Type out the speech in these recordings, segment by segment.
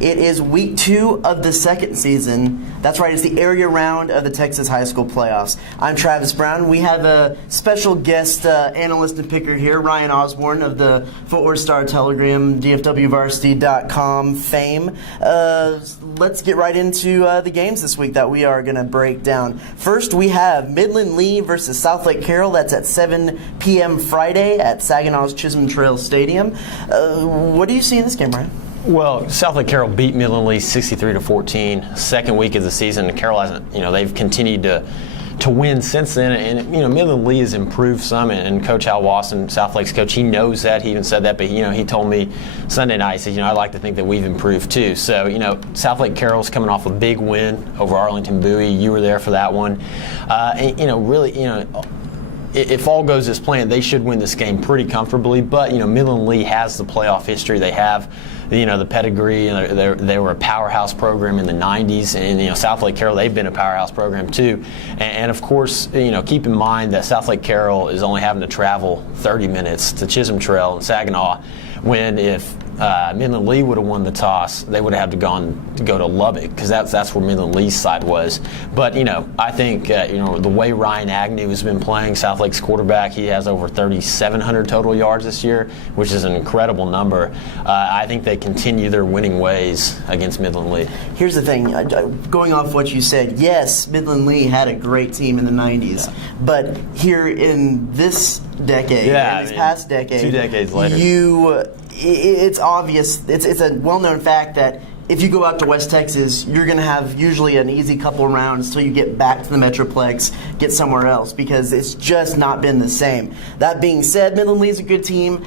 It is week 2 of the second season. That's right, it's the area round of the Texas High School Playoffs. I'm Travis Brown. We have a special guest analyst and picker here, Ryan Osborne of the Fort Worth Star-Telegram, DFWVarsity.com fame. Let's get right into the games this week that we are going to break down. First, we have Midland Lee versus Southlake Carroll. That's at 7 p.m. Friday at Saginaw's Chisholm Trail Stadium. What do you see in this game, Ryan? Well, Southlake Carroll beat Midland Lee 63-14, second week of the season. Carroll hasn't, they've continued to win since then. And, Midland Lee has improved some. And Coach Al Wasson, Southlake's coach, he knows that. He even said that. But, he told me Sunday night, he said, I'd like to think that we've improved too. So, Southlake Carroll's coming off a big win over Arlington Bowie. You were there for that one. If all goes as planned, they should win this game pretty comfortably. But, Midland Lee has the playoff history. They have, the pedigree. They were a powerhouse program in the 90s. And, Southlake Carroll, they've been a powerhouse program too. And of course, keep in mind that Southlake Carroll is only having to travel 30 minutes to Chisholm Trail in Saginaw, when if Midland Lee would have won the toss, they would have had to go to Lubbock, because that's where Midland Lee's side was. But I think the way Ryan Agnew has been playing, Southlake's quarterback, he has over 3,700 total yards this year, which is an incredible number. I think they continue their winning ways against Midland Lee. Here's the thing, going off what you said, yes, Midland Lee had a great team in the 90s, but here in this decade, past decade, 2 decades later, it's obvious, it's a well-known fact that if you go out to West Texas, you're going to have usually an easy couple of rounds until you get back to the Metroplex, get somewhere else, because it's just not been the same. That being said, Midland Lee's a good team.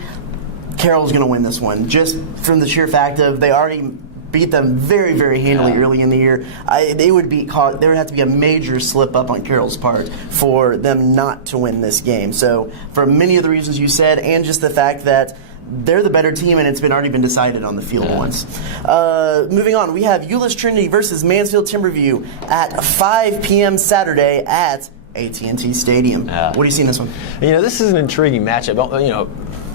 Carroll's going to win this one, just from the sheer fact of they already beat them very, very handily early in the year. There would have to be a major slip up on Carroll's part for them not to win this game. So for many of the reasons you said, and just the fact that they're the better team, and it's already been decided on the field once. Moving on, we have Euless Trinity versus Mansfield Timberview at 5 p.m. Saturday at AT&T Stadium. What do you see in this one? This is an intriguing matchup.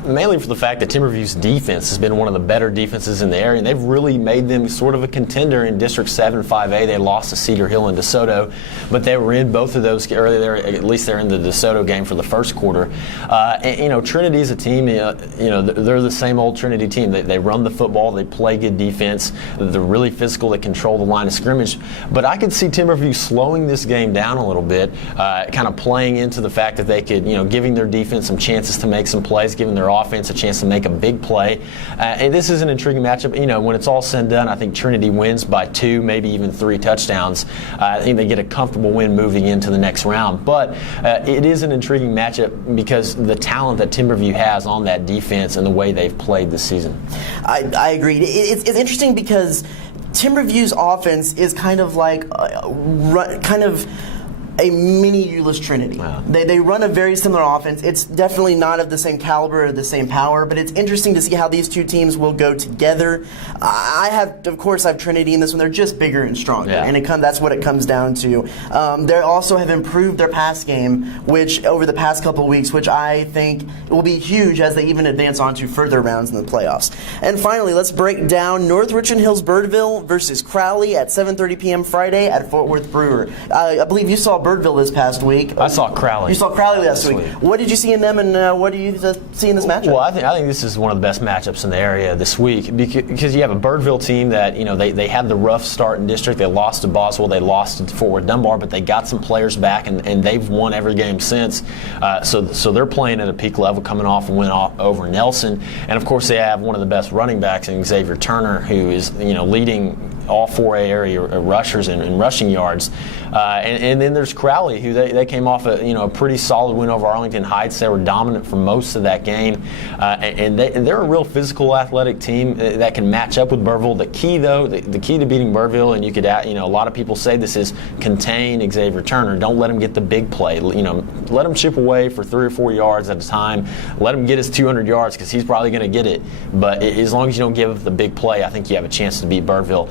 Mainly for the fact that Timberview's defense has been one of the better defenses in the area, and they've really made them sort of a contender in District 7 5A. They lost to Cedar Hill and DeSoto, but they were in both of those earlier. At least they're in the DeSoto game for the first quarter. Trinity's a team, they're the same old Trinity team. They run the football, they play good defense, they're really physical, they control the line of scrimmage. But I could see Timberview slowing this game down a little bit, kind of playing into the fact that they could, giving their defense some chances to make some plays, giving their offense a chance to make a big play. And this is an intriguing matchup. When it's all said and done, I think Trinity wins by 2, maybe even 3 touchdowns. I think they get a comfortable win moving into the next round. But it is an intriguing matchup because the talent that Timberview has on that defense and the way they've played this season. I agree. It's interesting because Timberview's offense is kind of like a mini Euless Trinity. Wow. They run a very similar offense. It's definitely not of the same caliber or the same power, but it's interesting to see how these two teams will go together. I have Trinity in this one. They're just bigger and stronger, and that's what it comes down to. They also have improved their pass game, which over the past couple of weeks, which I think will be huge as they even advance on to further rounds in the playoffs. And finally, let's break down North Richland Hills Birdville versus Crowley at 7:30 p.m. Friday at Fort Worth Brewer. I believe you saw Birdville this past week. I saw Crowley. You saw Crowley last week. What did you see in them, and what do you see in this matchup? Well, I think this is one of the best matchups in the area this week because you have a Birdville team that they had the rough start in district. They lost to Boswell, they lost to Fort Worth Dunbar, but they got some players back, and they've won every game since. So they're playing at a peak level, coming off and win over Nelson, and of course they have one of the best running backs in Xavier Turner, who is leading all 4A area rushers and rushing yards. And then there's Crowley, who they came off a pretty solid win over Arlington Heights. They were dominant for most of that game, and they're a real physical, athletic team that can match up with Birdville. The key, though, the key to beating Birdville, and you could a lot of people say this, is contain Xavier Turner. Don't let him get the big play. Let him chip away for 3 or 4 yards at a time. Let him get his 200 yards because he's probably going to get it. But as long as you don't give the big play, I think you have a chance to beat Birdville.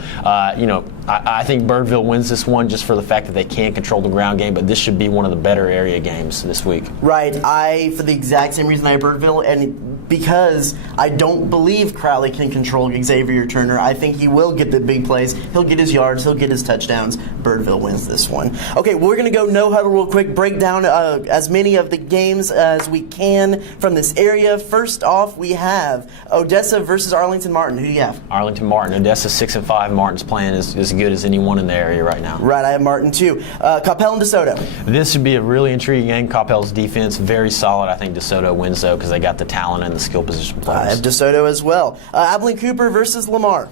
I think Birdville wins this one just for the fact that they can't control the ground game, but this should be one of the better area games this week. Right. For the exact same reason I have Birdville, and because I don't believe Crowley can control Xavier Turner. I think he will get the big plays. He'll get his yards. He'll get his touchdowns. Birdville wins this one. Okay, we're going to go no huddle real quick, break down as many of the games as we can from this area. First off, we have Odessa versus Arlington Martin. Who do you have? Arlington Martin. Odessa's 6-5. Martin's playing as good as anyone in the area right now. Right, I have Martin too. Coppell and DeSoto. This should be a really intriguing game. Coppell's defense, very solid. I think DeSoto wins, though, because they got the talent and the skill position players. I have DeSoto as well. Abilene Cooper versus Lamar.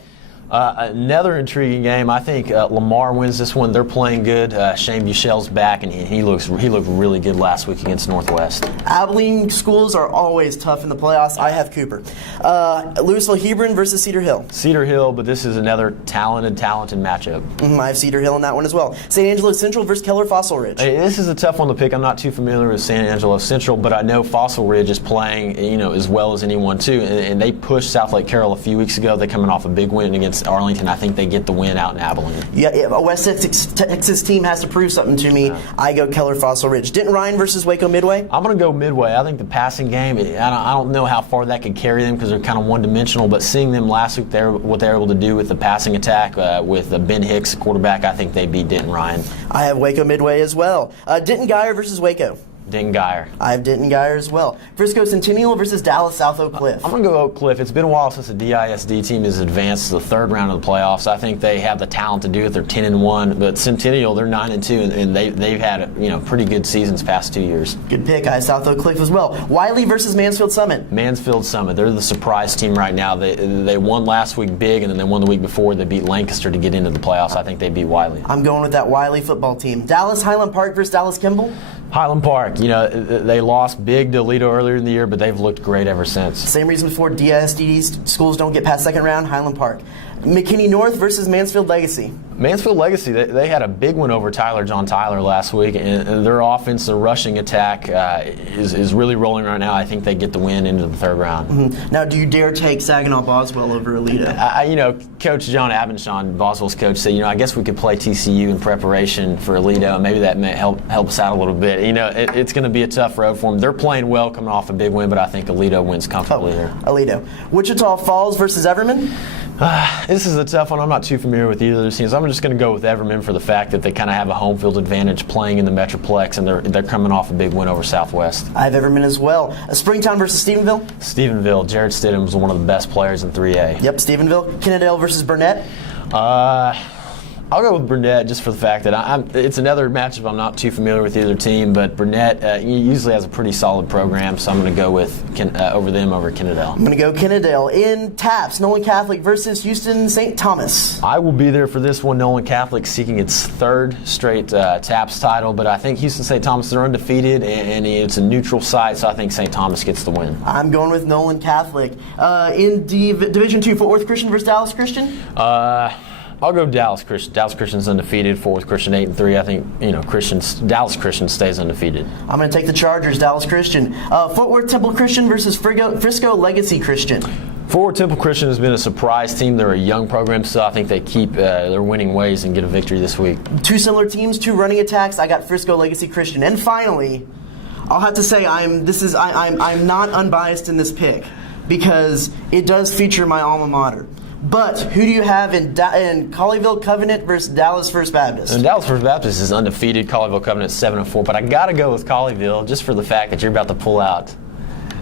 Another intriguing game. I think Lamar wins this one. They're playing good. Shane Buchel's back, and he looked really good last week against Northwest. Abilene schools are always tough in the playoffs. I have Cooper. Louisville Hebron versus Cedar Hill. Cedar Hill, but this is another talented matchup. I have Cedar Hill in that one as well. St. Angelo Central versus Keller Fossil Ridge. Hey, this is a tough one to pick. I'm not too familiar with San Angelo Central, but I know Fossil Ridge is playing, as well as anyone too, and they pushed Southlake Carroll a few weeks ago. They're coming off a big win against Arlington. I think they get the win out in Abilene. Yeah, a West Texas team has to prove something to me. I go Keller Fossil Ridge. Denton Ryan versus Waco Midway. I'm going to go Midway. I think the passing game, I don't know how far that could carry them because they're kind of one-dimensional, but seeing them last week, what they were able to do with the passing attack with Ben Hicks, quarterback, I think they beat Denton Ryan. I have Waco Midway as well. Denton Geyer versus Waco. Denton Geyer. I have Denton Geyer as well. Frisco Centennial versus Dallas South Oak Cliff. I'm going to go Oak Cliff. It's been a while since the DISD team has advanced to the third round of the playoffs. I think they have the talent to do it. They're 10-1, but Centennial, they're 9-2, and they've had pretty good seasons past 2 years. Good pick. I have South Oak Cliff as well. Wiley versus Mansfield Summit. Mansfield Summit. They're the surprise team right now. They won last week big, and then they won the week before. They beat Lancaster to get into the playoffs. I think they beat Wiley. I'm going with that Wiley football team. Dallas Highland Park versus Dallas Kimball. Highland Park, they lost big to Aledo earlier in the year, but they've looked great ever since. Same reason before DISD schools don't get past second round, Highland Park. McKinney North versus Mansfield Legacy. Mansfield Legacy, they had a big one over John Tyler last week, and their offense, the rushing attack is really rolling right now. I think they get the win into the third round. Now, do you dare take Saginaw Boswell over Aledo? Coach John Abenshaw, Boswell's coach, said, I guess we could play TCU in preparation for Aledo. Maybe that may help us out a little bit. It's going to be a tough road for them. They're playing well, coming off a big win, but I think Aledo wins comfortably here. Aledo. Wichita Falls versus Everman. This is a tough one. I'm not too familiar with either of those teams. I'm just going to go with Everman for the fact that they kind of have a home field advantage playing in the Metroplex, and they're coming off a big win over Southwest. I have Everman as well. Springtown versus Stephenville. Stephenville. Jared Stidham was one of the best players in 3A. Yep, Stephenville. Kennedale versus Burnett. I'll go with Burnett just for the fact that it's another matchup I'm not too familiar with either team, but Burnett usually has a pretty solid program, so I'm going to go with over them over Kennedale. I'm going to go Kennedale. In Taps, Nolan Catholic versus Houston St. Thomas. I will be there for this one. Nolan Catholic seeking its third straight Taps title, but I think Houston St. Thomas, are undefeated, and it's a neutral site, so I think St. Thomas gets the win. I'm going with Nolan Catholic. In Division II, Fort Worth Christian versus Dallas Christian? I'll go Dallas Christian. Dallas Christian's undefeated. Fort Worth Christian 8-3. I think Dallas Christian stays undefeated. I'm going to take the Chargers. Dallas Christian. Fort Worth Temple Christian versus Frisco Legacy Christian. Fort Worth Temple Christian has been a surprise team. They're a young program, so I think they keep their winning ways and get a victory this week. Two similar teams, two running attacks. I got Frisco Legacy Christian. And finally, I'll have to say I'm not unbiased in this pick because it does feature my alma mater. But who do you have in Colleyville Covenant versus Dallas First Baptist? And Dallas First Baptist is undefeated. Colleyville Covenant 7-4. But I got to go with Colleyville just for the fact that you're about to pull out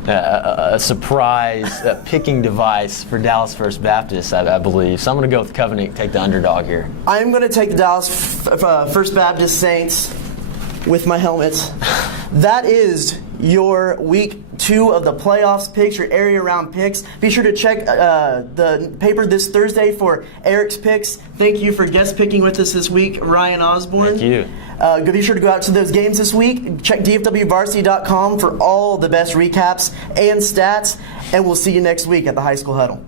a surprise picking device for Dallas First Baptist, I believe. So I'm going to go with Covenant, take the underdog here. I'm going to take the Dallas First Baptist Saints with my helmet. That is your week 2 of the playoffs picks, your area round picks. Be sure to check the paper this Thursday for Eric's picks. Thank you for guest picking with us this week, Ryan Osborne. Thank you. Be sure to go out to those games this week. Check dfwvarsity.com for all the best recaps and stats, and we'll see you next week at the High School Huddle.